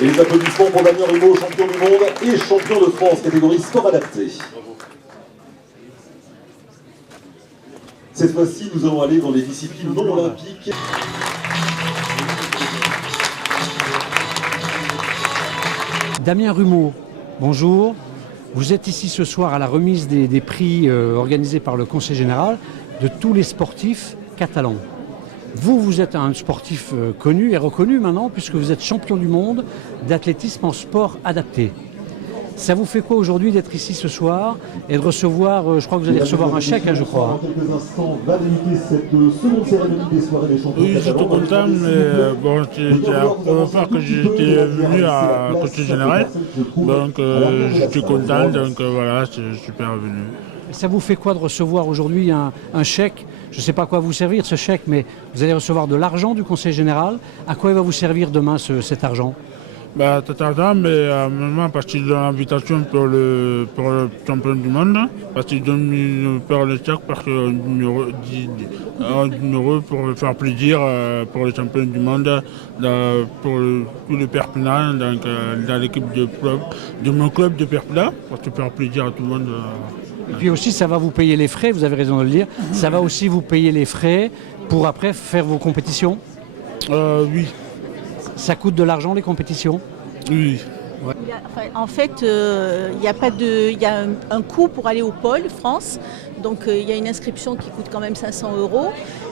Et les applaudissements pour Damien Rumeau, champion du monde et champion de France, catégorie sport adapté. Cette fois-ci, nous allons aller dans les disciplines non olympiques. Damien Rumeau, bonjour. Vous êtes ici ce soir à la remise des prix organisés par le Conseil général de tous les sportifs catalans. Vous êtes un sportif connu et reconnu maintenant puisque vous êtes champion du monde d'athlétisme en sport adapté. Ça vous fait quoi aujourd'hui d'être ici ce soir et de recevoir, je crois que vous allez recevoir un chèque, je crois. Dans quelques instants, va débuter cette seconde cérémonie des soirées des champions. Oui, je suis tout content, mais bon, c'est la première fois que j'étais venu à Conseil général, donc je suis content, donc voilà, c'est super venu. Ça vous fait quoi de recevoir aujourd'hui un chèque? Je ne sais pas à quoi vous servir ce chèque, mais vous allez recevoir de l'argent du Conseil général. À quoi il va vous servir demain cet argent? Cet argent, mais maintenant, parce qu'il donne l'invitation pour le champion du monde, parce qu'il donne une paire de chèques, parce que 10 euros pour faire plaisir pour les champions du monde, pour tous les Perpignan, donc dans l'équipe de mon club de Perpignan, pour faire plaisir à tout le monde. Et puis aussi, ça va vous payer les frais, vous avez raison de le dire, ça va aussi vous payer les frais pour après faire vos compétitions? Oui. Ça coûte de l'argent les compétitions? Oui. Ouais. En fait, il y a un coût pour aller au pôle France. Donc il y a une inscription qui coûte quand même 500 €.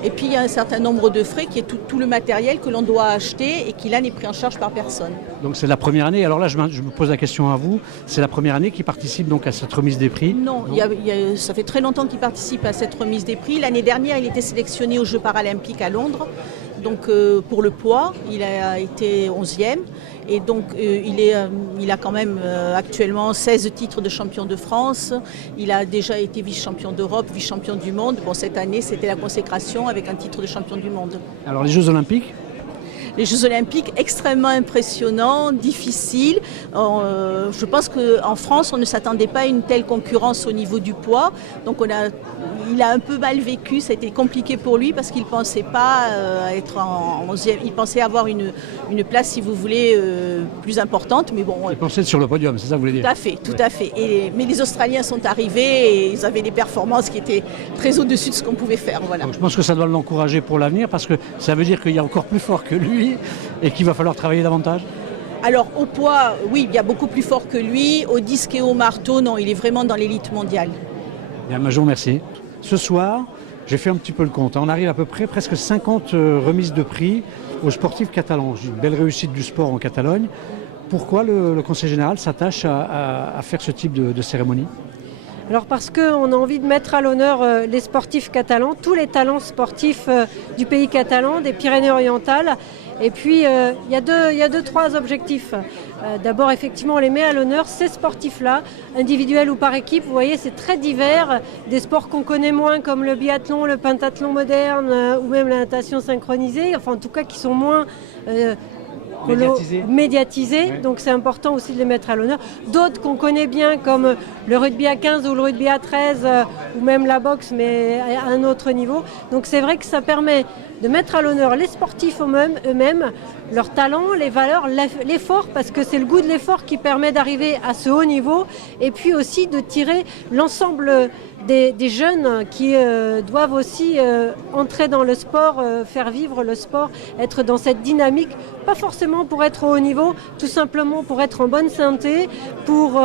Et puis il y a un certain nombre de frais qui est tout le matériel que l'on doit acheter et qui là n'est pris en charge par personne. Donc c'est la première année. Alors là, je me pose la question à vous. C'est la première année qui participe donc à cette remise des prix? Non, ça fait très longtemps qu'il participe à cette remise des prix. L'année dernière, il était sélectionné aux Jeux paralympiques à Londres. Donc pour le poids, il a été 11e. Et donc il a quand même actuellement 16 titres de champion de France. Il a déjà été vice-champion d'Europe, vice-champion du monde. Bon, cette année, c'était la consécration avec un titre de champion du monde. Alors les Jeux olympiques? Les Jeux olympiques extrêmement impressionnants, difficiles. Je pense qu'en France, on ne s'attendait pas à une telle concurrence au niveau du poids. Donc il a un peu mal vécu, ça a été compliqué pour lui parce qu'il ne pensait pas être en 11e. Il pensait avoir une place, si vous voulez, plus importante. Mais bon, il pensait être sur le podium, c'est ça que vous voulez dire? Tout à fait, tout à fait. Mais les Australiens sont arrivés et ils avaient des performances qui étaient très au-dessus de ce qu'on pouvait faire. Voilà. Donc je pense que ça doit l'encourager pour l'avenir parce que ça veut dire qu'il y a encore plus fort que lui et qu'il va falloir travailler davantage? Alors au poids, oui, il y a beaucoup plus fort que lui. Au disque et au marteau, non, il est vraiment dans l'élite mondiale. Bien, je vous remercie. Ce soir, j'ai fait un petit peu le compte. On arrive à peu près presque 50 remises de prix aux sportifs catalans. Une belle réussite du sport en Catalogne. Pourquoi le Conseil général s'attache à faire ce type de cérémonie? Alors parce qu'on a envie de mettre à l'honneur les sportifs catalans, tous les talents sportifs du pays catalan, des Pyrénées-Orientales. Et puis il y a trois objectifs. D'abord, effectivement, on les met à l'honneur, ces sportifs-là, individuels ou par équipe. Vous voyez, c'est très divers. Des sports qu'on connaît moins comme le biathlon, le pentathlon moderne ou même la natation synchronisée. Enfin, en tout cas, qui sont moins... médiatisés, ouais. Donc c'est important aussi de les mettre à l'honneur. D'autres qu'on connaît bien comme le rugby à 15 ou le rugby à 13 ou même la boxe mais à un autre niveau. Donc c'est vrai que ça permet de mettre à l'honneur les sportifs eux-mêmes, leurs talents, les valeurs, l'effort, parce que c'est le goût de l'effort qui permet d'arriver à ce haut niveau et puis aussi de tirer l'ensemble des jeunes qui doivent aussi entrer dans le sport, faire vivre le sport, être dans cette dynamique, pas forcément pour être au haut niveau, tout simplement pour être en bonne santé, pour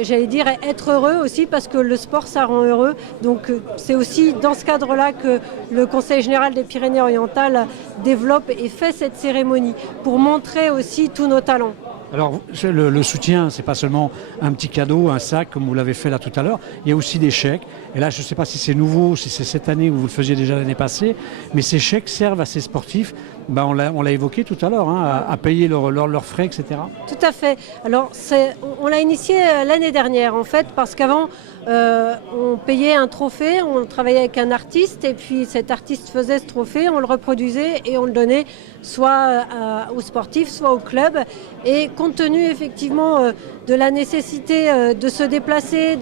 j'allais dire être heureux aussi parce que le sport ça rend heureux. Donc c'est aussi dans ce cadre-là que le Conseil général des Pyrénées-Orientales développe et fait cette cérémonie pour montrer aussi tous nos talents. Alors le soutien, c'est pas seulement un petit cadeau, un sac comme vous l'avez fait là tout à l'heure, il y a aussi des chèques. Et là je ne sais pas si c'est nouveau, si c'est cette année ou vous le faisiez déjà l'année passée, mais ces chèques servent à ces sportifs, on l'a évoqué tout à l'heure, à payer leurs frais, etc. Tout à fait. Alors on l'a initié l'année dernière en fait, parce qu'avant on payait un trophée, on travaillait avec un artiste et puis cet artiste faisait ce trophée, on le reproduisait et on le donnait soit aux sportifs, soit au club. Et compte tenu effectivement de la nécessité de se déplacer,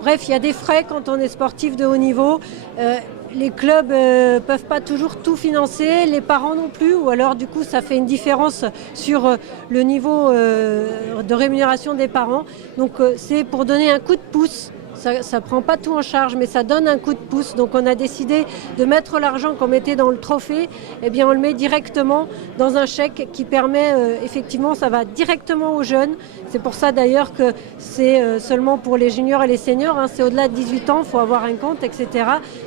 bref, il y a des frais quand on est sportif de haut niveau. les clubs ne peuvent pas toujours tout financer, les parents non plus, ou alors du coup ça fait une différence sur le niveau de rémunération des parents. Donc c'est pour donner un coup de pouce. Ça ne prend pas tout en charge, mais ça donne un coup de pouce. Donc on a décidé de mettre l'argent qu'on mettait dans le trophée, eh bien on le met directement dans un chèque qui permet, effectivement, ça va directement aux jeunes. C'est pour ça d'ailleurs que c'est seulement pour les juniors et les seniors, hein, c'est au-delà de 18 ans, il faut avoir un compte, etc.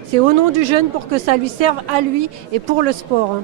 C'est au nom du jeune pour que ça lui serve à lui et pour le sport. Hein.